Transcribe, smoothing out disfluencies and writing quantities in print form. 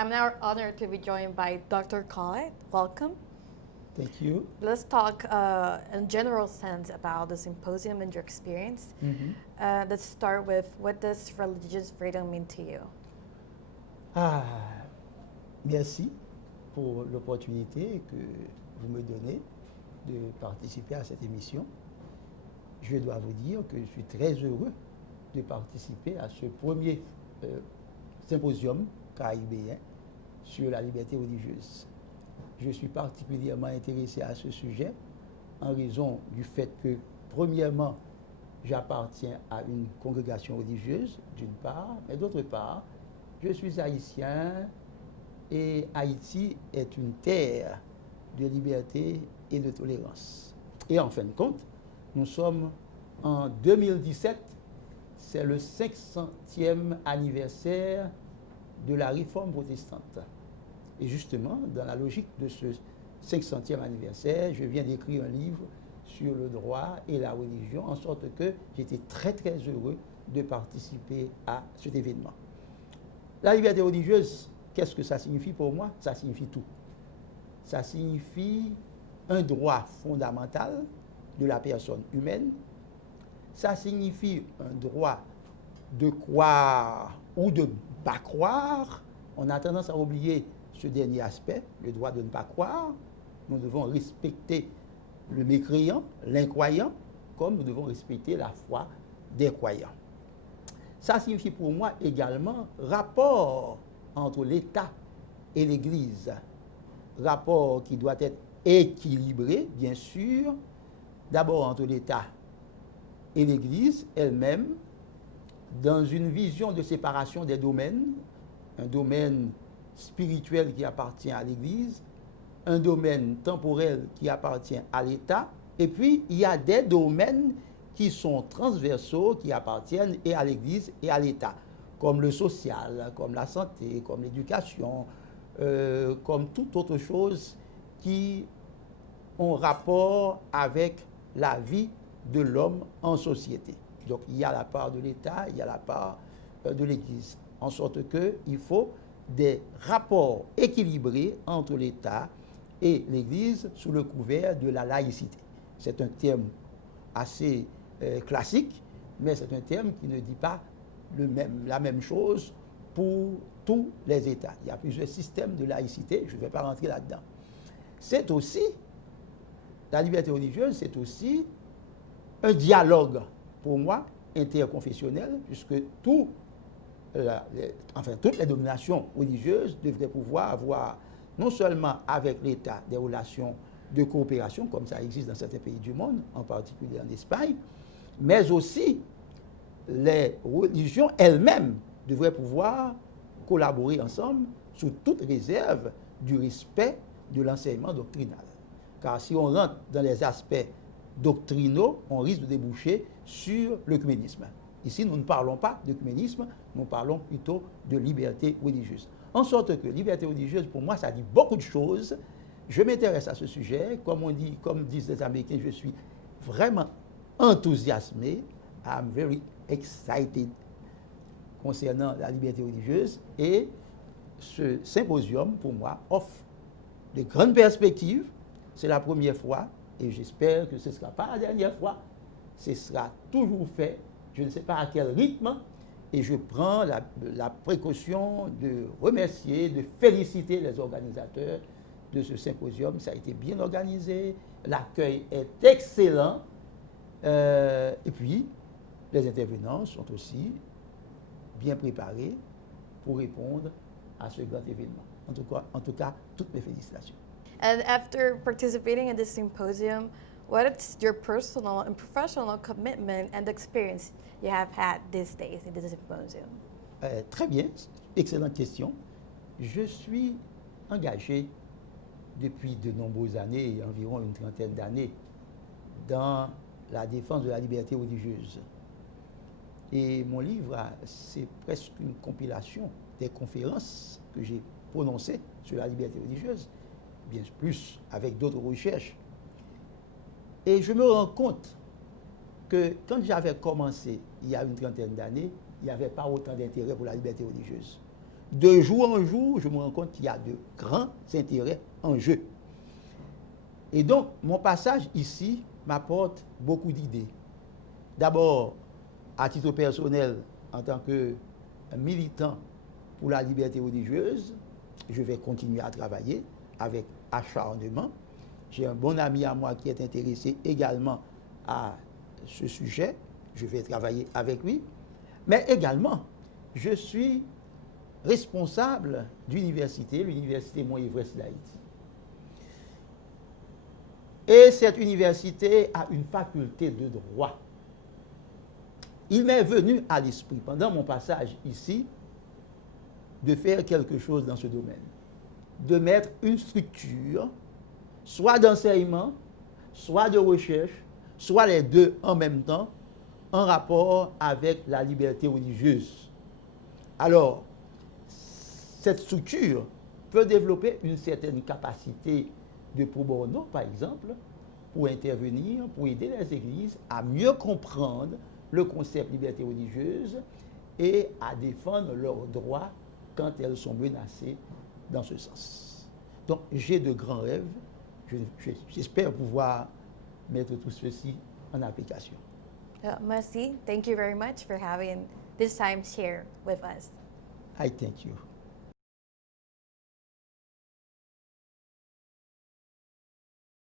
I'm now honored to be joined by Dr. Collett. Welcome. Thank you. Let's talk in general sense about the symposium and your experience. Let's start with, what does religious freedom mean to you? Ah, merci pour l'opportunité que vous me donnez de participer à cette émission. Je dois vous dire que je suis très heureux de participer à ce premier symposium caribéen sur la liberté religieuse. Je suis particulièrement intéressé à ce sujet en raison du fait que, premièrement, j'appartiens à une congrégation religieuse, d'une part, mais d'autre part, je suis haïtien et Haïti est une terre de liberté et de tolérance. Et en fin de compte, nous sommes en 2017, c'est le 500e anniversaire de la réforme protestante. Et justement, dans la logique de ce 500e anniversaire, je viens d'écrire un livre sur le droit et la religion, en sorte que j'étais très très heureux de participer à cet événement. La liberté religieuse, qu'est-ce que ça signifie pour moi? Ça signifie tout. Ça signifie un droit fondamental de la personne humaine. Ça signifie un droit de croire ou de ne pas croire. On a tendance à oublier ce dernier aspect, le droit de ne pas croire. Nous devons respecter le mécréant, l'incroyant, comme nous devons respecter la foi des croyants. Ça signifie pour moi également rapport entre l'État et l'Église. Rapport qui doit être équilibré, bien sûr, d'abord entre l'État et l'Église elle-même, dans une vision de séparation des domaines, un domaine spirituel qui appartient à l'Église, un domaine temporel qui appartient à l'État, et puis il y a des domaines qui sont transversaux, qui appartiennent et à l'Église et à l'État, comme le social, comme la santé, comme l'éducation, comme toute autre chose qui ont rapport avec la vie de l'homme en société. Donc il y a la part de l'État, il y a la part de l'Église, en sorte qu'il faut des rapports équilibrés entre l'État et l'Église sous le couvert de la laïcité. C'est un terme assez classique, mais c'est un terme qui ne dit pas la même chose pour tous les États. Il y a plusieurs systèmes de laïcité, je ne vais pas rentrer là-dedans. C'est aussi, la liberté religieuse, c'est aussi un dialogue, pour moi, interconfessionnel, puisque toutes les dominations religieuses devraient pouvoir avoir, non seulement avec l'État, des relations de coopération, comme ça existe dans certains pays du monde, en particulier en Espagne, mais aussi les religions elles-mêmes devraient pouvoir collaborer ensemble sous toute réserve du respect de l'enseignement doctrinal. Car si on rentre dans les aspects doctrinaux, on risque de déboucher sur l'œcuménisme. Ici, nous ne parlons pas d'œcuménisme, nous parlons plutôt de liberté religieuse. En sorte que liberté religieuse, pour moi, ça dit beaucoup de choses. Je m'intéresse à ce sujet. Comme disent les Américains, je suis vraiment enthousiasmé. I'm very excited concernant la liberté religieuse. Et ce symposium, pour moi, offre de grandes perspectives. C'est la première fois, et j'espère que ce ne sera pas la dernière fois. Ce sera toujours fait. Je ne sais pas à quel rythme. Et je prends la précaution de remercier, de féliciter les organisateurs de ce symposium. Ça a été bien organisé. L'accueil est excellent. Et puis, les intervenants sont aussi bien préparés pour répondre à ce grand événement. En tout cas, toutes mes félicitations. And after participating in this symposium, what is your personal and professional commitment and experience you have had these days in this symposium? Très bien, excellente question. Je suis engagé depuis de nombreuses années, environ une trentaine d'années, dans la défense de la liberté religieuse. Et mon livre, c'est presque une compilation des conférences que j'ai prononcées sur la liberté religieuse, bien plus avec d'autres recherches. Et je me rends compte que quand j'avais commencé, il y a une trentaine d'années, il n'y avait pas autant d'intérêt pour la liberté religieuse. de jour en jour, je me rends compte qu'il y a de grands intérêts en jeu. Et donc, mon passage ici m'apporte beaucoup d'idées. D'abord, à titre personnel, en tant que militant pour la liberté religieuse, je vais continuer à travailler avec acharnement. J'ai un bon ami à moi qui est intéressé également à ce sujet. Je vais travailler avec lui. Mais également, je suis responsable d'université, l'université Mont-Everest d'Haïti. Et cette université a une faculté de droit. Il m'est venu à l'esprit, pendant mon passage ici, de faire quelque chose dans ce domaine. De mettre une structure, soit d'enseignement, soit de recherche, soit les deux en même temps, en rapport avec la liberté religieuse. Alors, cette structure peut développer une certaine capacité de pro bono, par exemple, pour intervenir, pour aider les églises à mieux comprendre le concept liberté religieuse et à défendre leurs droits quand elles sont menacées dans ce sens. Donc, j'ai de grands rêves. J'espère pouvoir mettre tout ceci en application. Merci. Thank you very much for having this time here with us. I thank you.